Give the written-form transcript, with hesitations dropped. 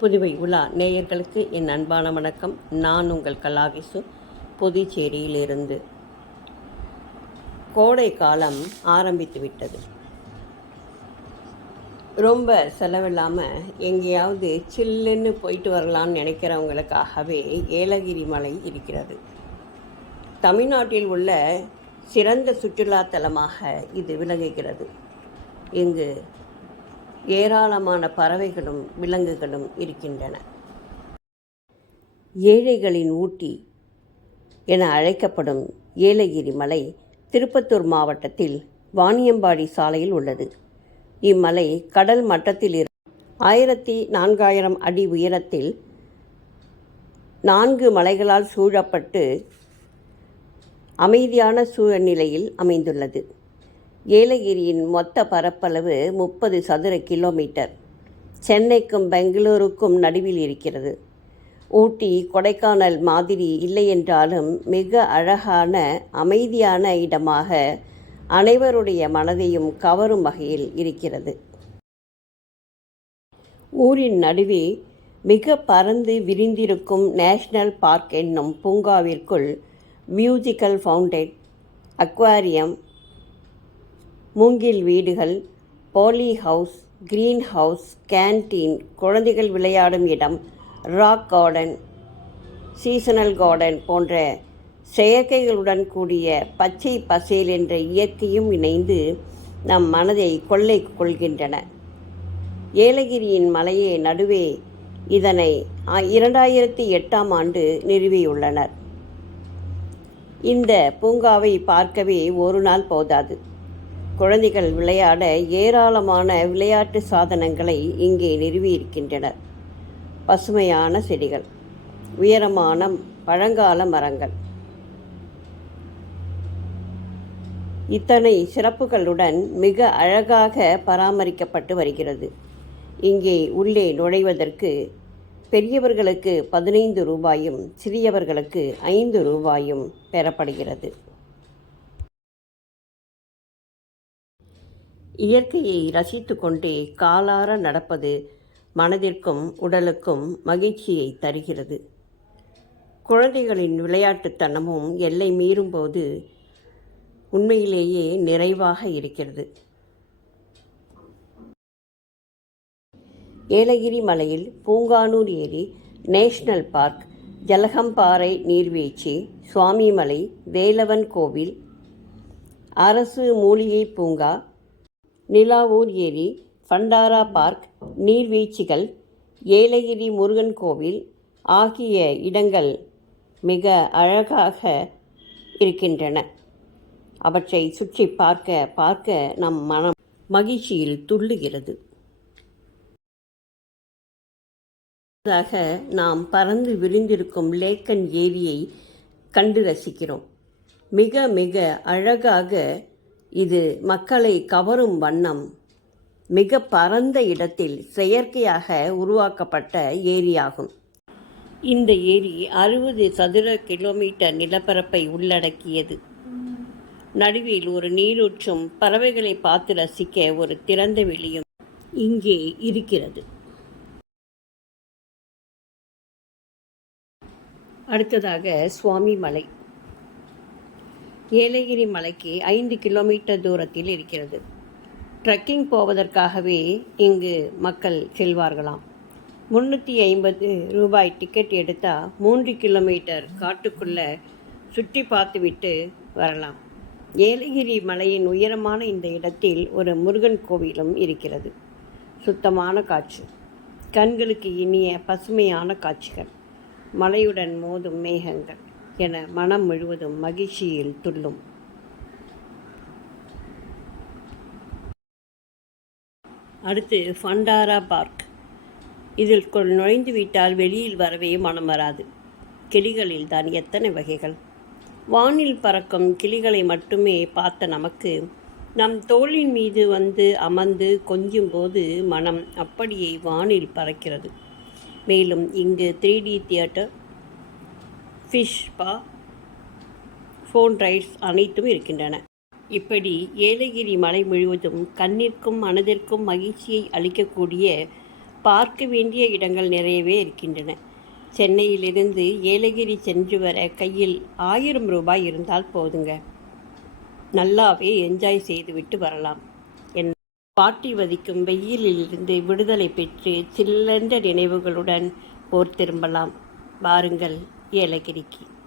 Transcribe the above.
புதுவை உலா நேயர்களுக்கு என் அன்பான வணக்கம். நான் உங்கள் கலாவிசு, புதுச்சேரியிலிருந்து. கோடை காலம் ஆரம்பித்து விட்டது. ரொம்ப செலவில்லாமல் எங்கேயாவது சில்லுன்னு போயிட்டு வரலான்னு நினைக்கிறவங்களுக்காகவே ஏலகிரி மலை இருக்கிறது. தமிழ்நாட்டில் உள்ள சிறந்த சுற்றுலாத்தலமாக இது விளங்குகிறது. இங்கு ஏராளமான பறவைகளும் விலங்குகளும் இருக்கின்றன. ஏழைகளின் ஊட்டி என அழைக்கப்படும் ஏலகிரி மலை திருப்பத்தூர் மாவட்டத்தில் வாணியம்பாடி சாலையில் உள்ளது. இம்மலை கடல் மட்டத்தில் 1400 அடி உயரத்தில் 4 மலைகளால் சூழப்பட்டு அமைதியான சூழ்நிலையில் அமைந்துள்ளது. ஏலகிரியின் மொத்த பரப்பளவு 30 சதுர கிலோமீட்டர். சென்னைக்கும் பெங்களூருக்கும் நடுவில் இருக்கிறது. ஊட்டி, கொடைக்கானல் மாதிரி இல்லை என்றாலும் மிக அழகான அமைதியான இடமாக அனைவருடைய மனதையும் கவரும் வகையில் இருக்கிறது. ஊரின் நடுவே மிக பரந்து விரிந்திருக்கும் நேஷனல் பார்க் என்னும் பூங்காவிற்குள் மியூசிக்கல் ஃபவுண்டைன், அக்வாரியம், மூங்கில் வீடுகள், போலி ஹவுஸ், கிரீன் ஹவுஸ், கேன்டீன், குழந்தைகள் விளையாடும் இடம், ராக் கார்டன், சீசனல் கார்டன் போன்ற செயற்கைகளுடன் கூடிய பச்சை பசேல் என்ற இயற்கையும் இணைந்து நம் மனதை கொள்ளை கொள்கின்றன. ஏலகிரியின் மலையே நடுவே இதனை 2008ஆம் ஆண்டு நிறுவியுள்ளனர். இந்த பூங்காவை பார்க்கவே ஒரு நாள் போதாது. குழந்தைகள் விளையாட ஏராளமான விளையாட்டு சாதனங்களை இங்கே நிறுவியிருக்கின்றனர். பசுமையான செடிகள், உயரமான பழங்கால மரங்கள், இத்தனை சிறப்புகளுடன் மிக அழகாக பராமரிக்கப்பட்டு வருகிறது. இங்கே உள்ளே நுழைவதற்கு பெரியவர்களுக்கு 15 ரூபாயும் சிறியவர்களுக்கு 5 ரூபாயும் பெறப்படுகிறது. இயற்கையை ரசித்து கொண்டே காலார நடப்பது மனதிற்கும் உடலுக்கும் மகிழ்ச்சியை தருகிறது. குழந்தைகளின் விளையாட்டுத்தனமும் எல்லை மீறும்போது உண்மையிலேயே நிறைவாக இருக்கிறது. ஏலகிரி மலையில் பூங்கானூர் ஏரி, நேஷனல் பார்க், ஜலகம்பாறை நீர்வீழ்ச்சி, சுவாமிமலை, வேலவன் கோவில், அரசு மூலிகை பூங்கா, நிலாவூர் ஏரி, பண்டாரா பார்க், நீர்வீழ்ச்சிகள், ஏலகிரி முருகன் கோவில் ஆகிய இடங்கள் மிக அழகாக இருக்கின்றன. அவற்றை சுற்றி பார்க்க பார்க்க நம் மனம் மகிழ்ச்சியில் துள்ளுகிறது. நாம் பறந்து விரிந்திருக்கும் லேக்கன் ஏரியை கண்டு ரசிக்கிறோம். மிக மிக அழகாக இது மக்களை கவரும் வண்ணம் மிக பரந்த இடத்தில் செயற்கையாக உருவாக்கப்பட்ட ஏரியாகும். இந்த ஏரி 60 சதுர கிலோமீட்டர் நிலப்பரப்பை உள்ளடக்கியது. நடுவில் ஒரு நீரூற்றும் பறவைகளை பார்த்து ரசிக்க ஒரு திறந்த வெளியும் இங்கே இருக்கிறது. அடுத்ததாக சுவாமிமலை. ஏலகிரி மலைக்கு 5 கிலோமீட்டர் தூரத்தில் இருக்கிறது. ட்ரெக்கிங் போவதற்காகவே இங்கு மக்கள் செல்வார்களாம். 350 ரூபாய் டிக்கெட் எடுத்தால் 3 கிலோமீட்டர் காட்டுக்குள்ளே சுற்றி பார்த்துவிட்டு வரலாம். ஏலகிரி மலையின் உயரமான இந்த இடத்தில் ஒரு முருகன் கோவிலும் இருக்கிறது. சுத்தமான காற்று, கண்களுக்கு இனிய பசுமையான காட்சிகள், மலையுடன் மோதும் மேகங்கள் என மனம் முழுவதும் மகிழ்ச்சியில் துள்ளும். அடுத்து பண்டாரா பார்க். இதற்குள் நுழைந்து விட்டால் வெளியில் வரவே மனம் வராது. கிளிகளில் தான் எத்தனை வகைகள்! வானில் பறக்கும் கிளிகளை மட்டுமே பார்த்த நமக்கு நம் தோளின் மீது வந்து அமர்ந்து கொஞ்சும் போது மனம் அப்படியே வானில் பறக்கிறது. மேலும் இங்கு 3D theatre, fish spa, fun rides அனைத்தும் இருக்கின்றன. இப்படி ஏலகிரி மலை முழுவதும் கண்ணிற்கும் மனதிற்கும் மகிழ்ச்சியை அளிக்கக்கூடிய பார்க்க வேண்டிய இடங்கள் நிறையவே இருக்கின்றன. சென்னையிலிருந்து ஏலகிரி சென்று வர கையில் 1000 ரூபாய் இருந்தால் போதுங்க. நல்லாவே என்ஜாய் செய்துவிட்டு வரலாம். வாட்டி வதிக்கும் வெயிலிலிருந்து விடுதலை பெற்று சில்லென்ற நினைவுகளுடன் போர் திரும்பலாம். வாருங்கள் ஏலகிரிக்கு.